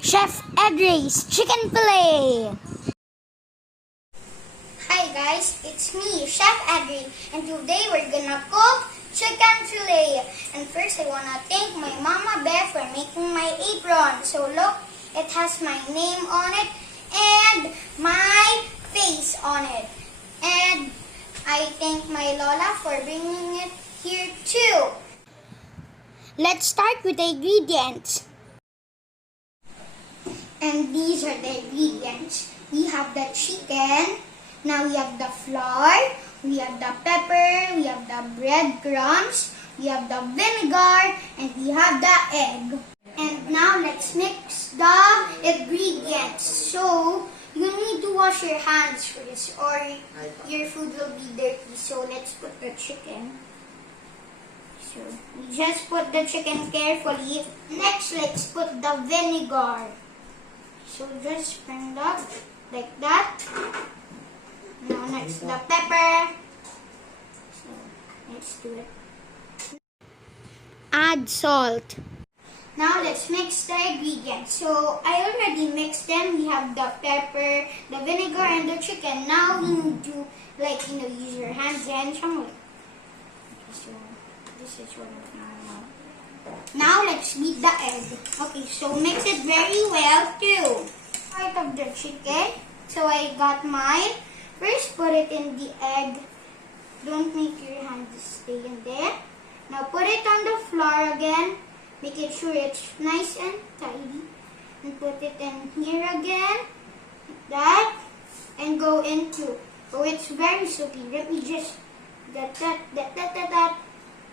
Chef Edrei's Chicken Fillet. Hi guys, it's me, Chef Edrei, and today we're gonna cook chicken fillet. And first I wanna thank my Mama Beth for making my apron. So look, it has my name on it and my face on it. And I thank my Lola for bringing it here too. Let's start with the ingredients. And these are the ingredients. We have the chicken. Now we have the flour, we have the pepper, we have the breadcrumbs, we have the vinegar, and we have the egg. And now let's mix the ingredients. So you need to wash your hands first or your food will be dirty. So let's put the chicken. So we just put the chicken carefully. Next, let's put the vinegar. So just bring that like that. Now next the pepper. So let's do it. Add salt. Now let's mix the ingredients. So I already mixed them. We have the pepper, the vinegar, and the chicken. Now we need to use your hands and some. So this is what I'm now. Now let's beat the egg. Okay, so mix it very well too. Part of the chicken. So I got mine. First, put it in the egg. Don't make your hands stay in there. Now put it on the floor again. Make it sure it's nice and tidy. And put it in here again. Like that. And go into. Oh, it's very soupy. Let me just get that,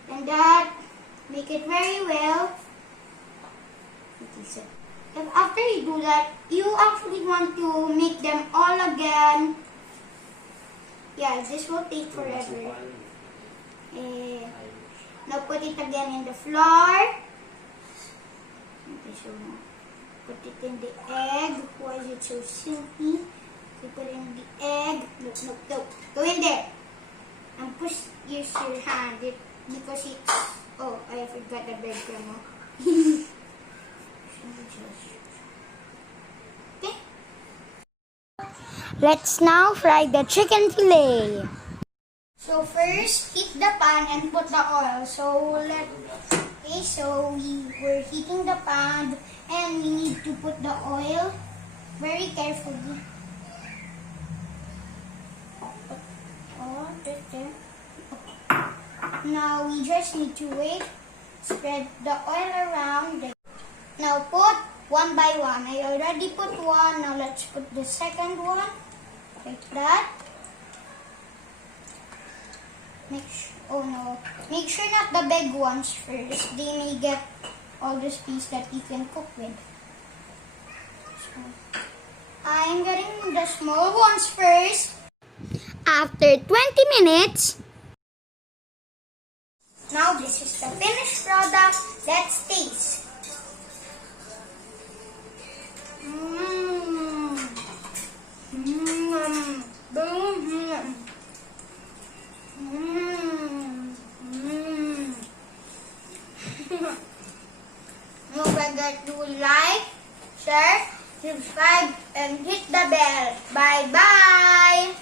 and that. Make it very well. If after you do that, you actually want to make them all again. Yeah, this will take forever. Now put it again in the flour. Okay, so put it in the egg. Why is it so silky? So put it in the egg. No. Go in there. And push use your hand because it's... Oh, I forgot the breadcrumb. Okay. Let's now fry the chicken fillet. So first, heat the pan and put the oil. So we're heating the pan and we need to put the oil very carefully. Now we just need to wait. Spread the oil around. Now put one by one. I already put one. Now let's put the second one. Like that. Make sure not the big ones first. They may get all the space that you can cook with. So, I'm getting the small ones first. After 20 minutes, now this is the finished product. Let's taste. Don't forget to like, share, subscribe, and hit the bell. Bye-bye!